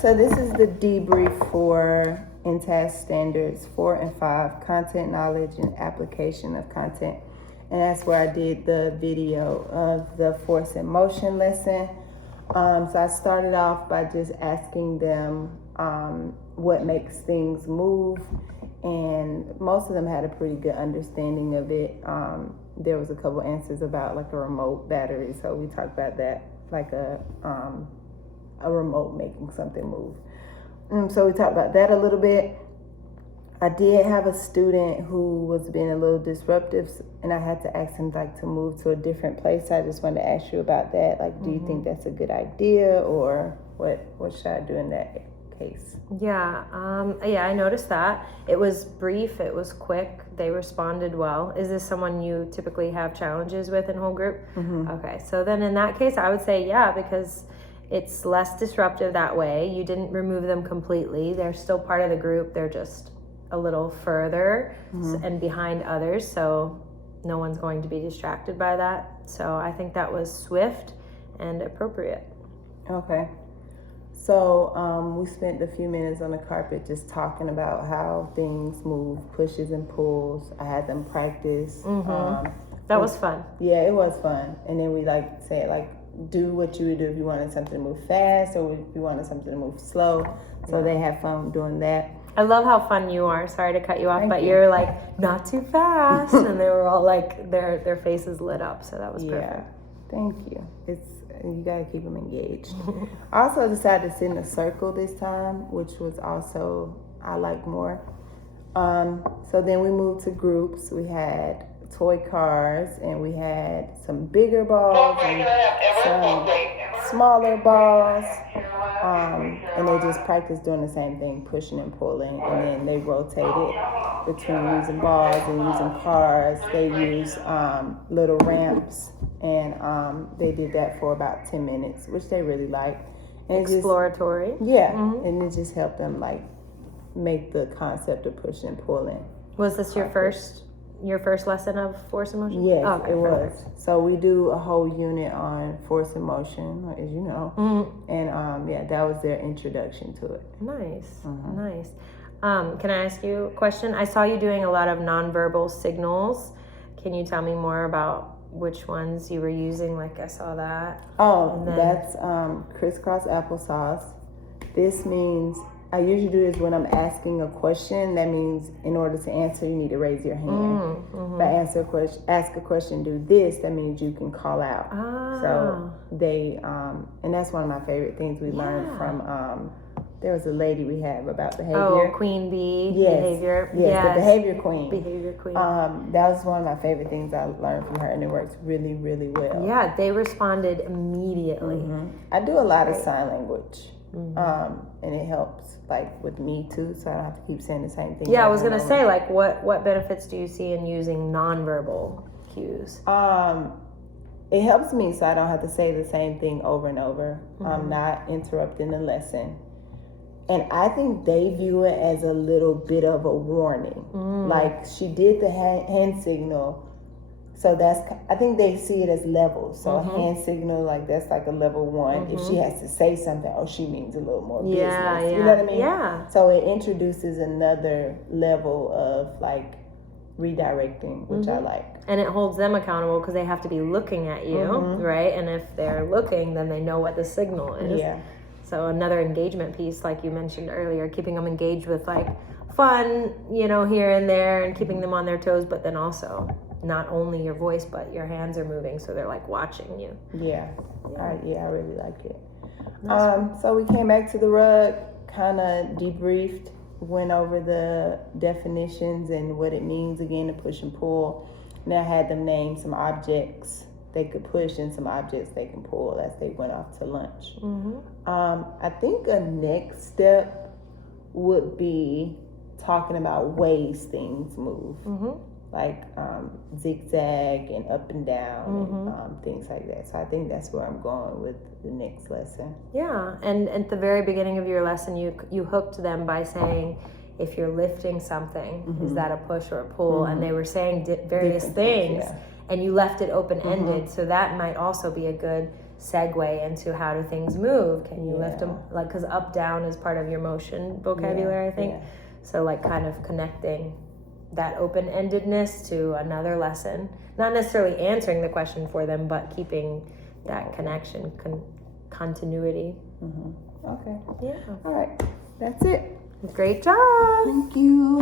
So this is the debrief for Intasc standards 4 and 5, content knowledge and application of content. And that's where I did the video of the force and motion lesson. So I started off by just asking them what makes things move, and most of them had a pretty good understanding of it. There was a couple answers about like a remote battery, so we talked about that, like a remote making something move. So we talked about that a little bit. I did have a student who was being a little disruptive, and I had to ask him like to move to a different place. I just wanted to ask you about that. Like, do you think that's a good idea, or what should I do in that case? Yeah, I noticed that. It was brief, it was quick, they responded well. Is this someone you typically have challenges with in whole group? Okay, so then in that case, I would say yeah, because it's less disruptive that way. You didn't remove them completely. They're still part of the group. They're just a little further and behind others, so no one's going to be distracted by that. So I think that was swift and appropriate. Okay. So we spent a few minutes on the carpet just talking about how things move, pushes and pulls. I had them practice. That was fun. Yeah, it was fun. And then we said do what you would do if you wanted something to move fast or if you wanted something to move slow. So they had fun doing that. I love how fun you are. Sorry to cut you off, but you're like, not too fast. And they were all like, their faces lit up. So that was perfect. Yeah, thank you. You gotta keep them engaged. I also decided to sit in a circle this time, which was also, I like more. So then we moved to groups. We had toy cars, and we had some bigger balls and some smaller balls. And they just practiced doing the same thing, pushing and pulling, and then they rotated between using balls and using cars. They used little ramps, and they did that for about 10 minutes, which they really liked. And exploratory. And it just helped them like make the concept of pushing and pulling. Was this your first lesson of force and motion? Yes, it was. So we do a whole unit on force and motion, as you know. And that was their introduction to it. Nice. Can I ask you a question? I saw you doing a lot of nonverbal signals. Can you tell me more about which ones you were using? Like I saw that. That's crisscross applesauce. This means I usually do this when I'm asking a question. That means in order to answer, you need to raise your hand. If I ask a question, do this, that means you can call out. So they, and that's one of my favorite things we learned from, there was a lady we have about behavior. Oh, Queen Bee, behavior. Yes, the behavior queen. Behavior queen. That was one of my favorite things I learned from her, and it works really, really well. Yeah, they responded immediately. I do a lot of sign language. And it helps like with me too, so I don't have to keep saying the same thing. Yeah, I was gonna say, like, what benefits do you see in using nonverbal cues? It helps me so I don't have to say the same thing over and over. I'm not interrupting the lesson. And I think they view it as a little bit of a warning. Like, she did the hand signal, so I think they see it as levels. So a hand signal, like, that's like a level 1. If she has to say something, she means a little more business. You know what I mean? Yeah. So it introduces another level of like redirecting, which I like. And it holds them accountable because they have to be looking at you, right? And if they're looking, then they know what the signal is. Yeah. So another engagement piece, like you mentioned earlier, keeping them engaged with like fun, here and there, and keeping them on their toes, but then also not only your voice, but your hands are moving, so they're like watching you. I really liked it. So we came back to the rug, kind of debriefed, went over the definitions and what it means again to push and pull. And I had them name some objects they could push and some objects they can pull as they went off to lunch. I think a next step would be talking about ways things move. Like zigzag and up and down and things like that. So I think that's where I'm going with the next lesson. Yeah, and at the very beginning of your lesson, you hooked them by saying, if you're lifting something, is that a push or a pull? And they were saying various things, and you left it open-ended. So that might also be a good segue into how do things move? Can you lift Yeah. them? Like, because up, down is part of your motion vocabulary, I think. Yeah. So, like, kind of connecting that open-endedness to another lesson. Not necessarily answering the question for them, but keeping that connection, continuity. Okay. Yeah. All right. That's it. Great job. Thank you.